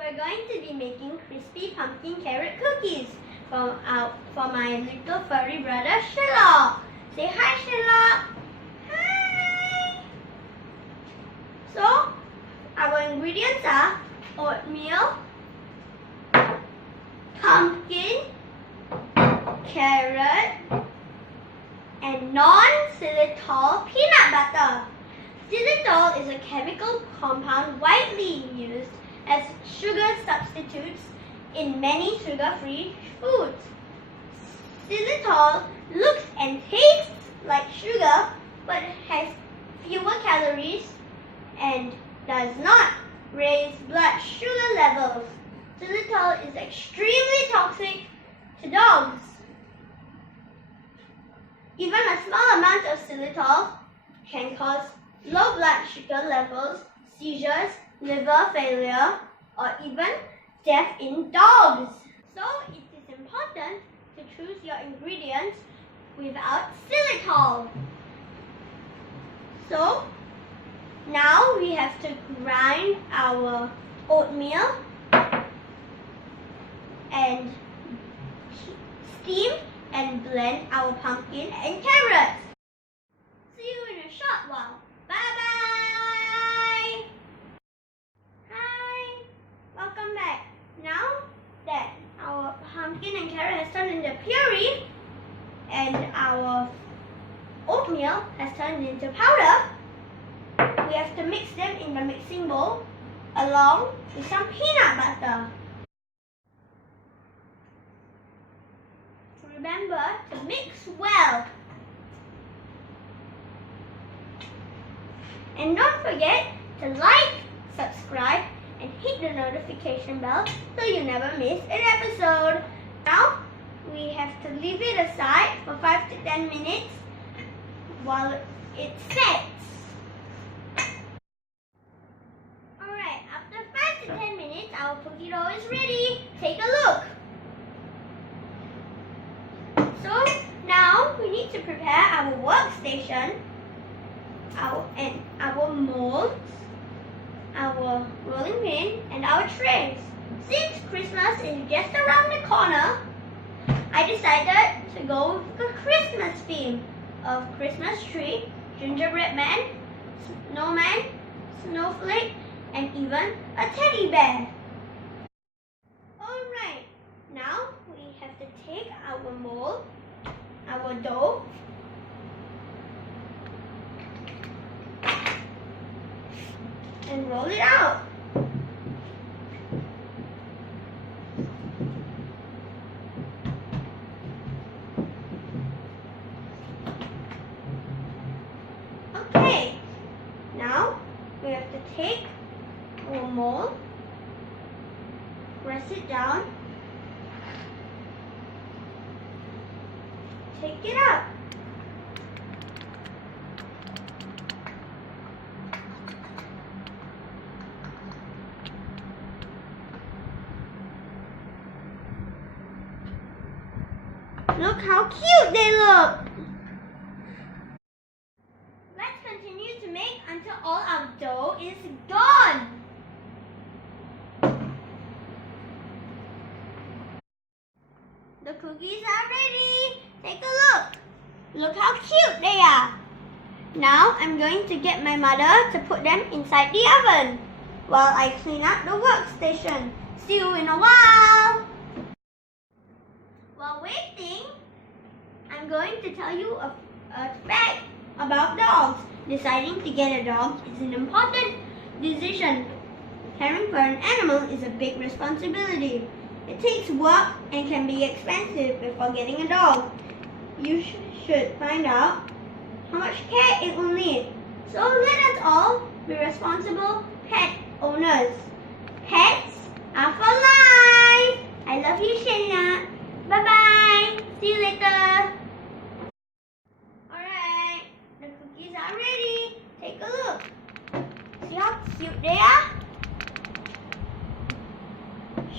we're going to be making crispy pumpkin carrot cookies for my little furry brother Sherlock. Say hi, Sherlock. Hi. So, our ingredients are oatmeal, pumpkin, carrot, and non-xylitol peanut butter. Xylitol is a chemical compound widely used as sugar substitutes in many sugar-free foods. Xylitol looks and tastes like sugar but has fewer calories and does not raise blood sugar levels. Xylitol is extremely toxic to dogs. Even a small amount of xylitol can cause low blood sugar levels, seizures, liver failure, or even death in dogs. So it is important to choose your ingredients without xylitol. So now we have to grind our oatmeal and steam and blend our pumpkin and carrots. See you in a short while. Bye-bye! Hi! Welcome back. Now that our pumpkin and carrot has turned into puree and our oatmeal has turned into powder, we have to mix them in the mixing bowl along with some peanut butter. Remember to mix well. And don't forget to like, subscribe, and hit the notification bell so you never miss an episode. Now, we have to leave it aside for 5 to 10 minutes while it sets. Alright, after 5 to 10 minutes, our cookie dough is ready. Take a look. So now we need to prepare our workstation, our molds, our rolling pin, and our trays. Since Christmas is just around the corner, I decided to go with the Christmas theme of Christmas tree, gingerbread man, snowman, snowflake, and even a teddy bear. Alright, now we have to take our mold, our dough, and roll it out. Okay, now we have to take our mold, press it down, take it up. Look how cute they look. Let's continue to make until all our dough is gone. The cookies are ready. Take a look. Look how cute they are. Now I'm going to get my mother to put them inside the oven while I clean up the workstation. See you in a while. While waiting, I'm going to tell you a fact about dogs. Deciding to get a dog is an important decision. Caring for an animal is a big responsibility. It takes work and can be expensive before getting a dog. You should find out how much care it will need. So let us all be responsible pet owners. Pets are for life. I love you, Shania. Bye-bye. See you later. Alright, the cookies are ready. Take a look. See how cute they are?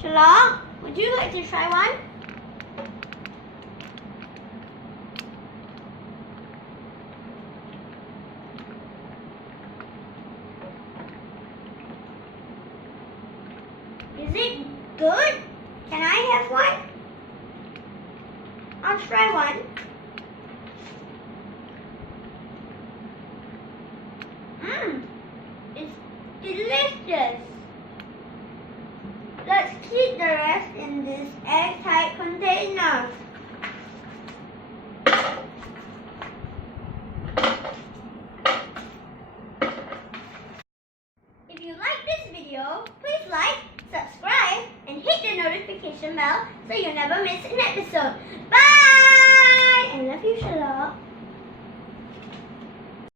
Sherlock, would you like to try one? Is it good? Can I have one? I'll try one. It's delicious. Let's keep the rest in this airtight container. If you like this video, please like, subscribe, and hit the notification bell so you never miss an episode. Bye! I love you, Sherlock.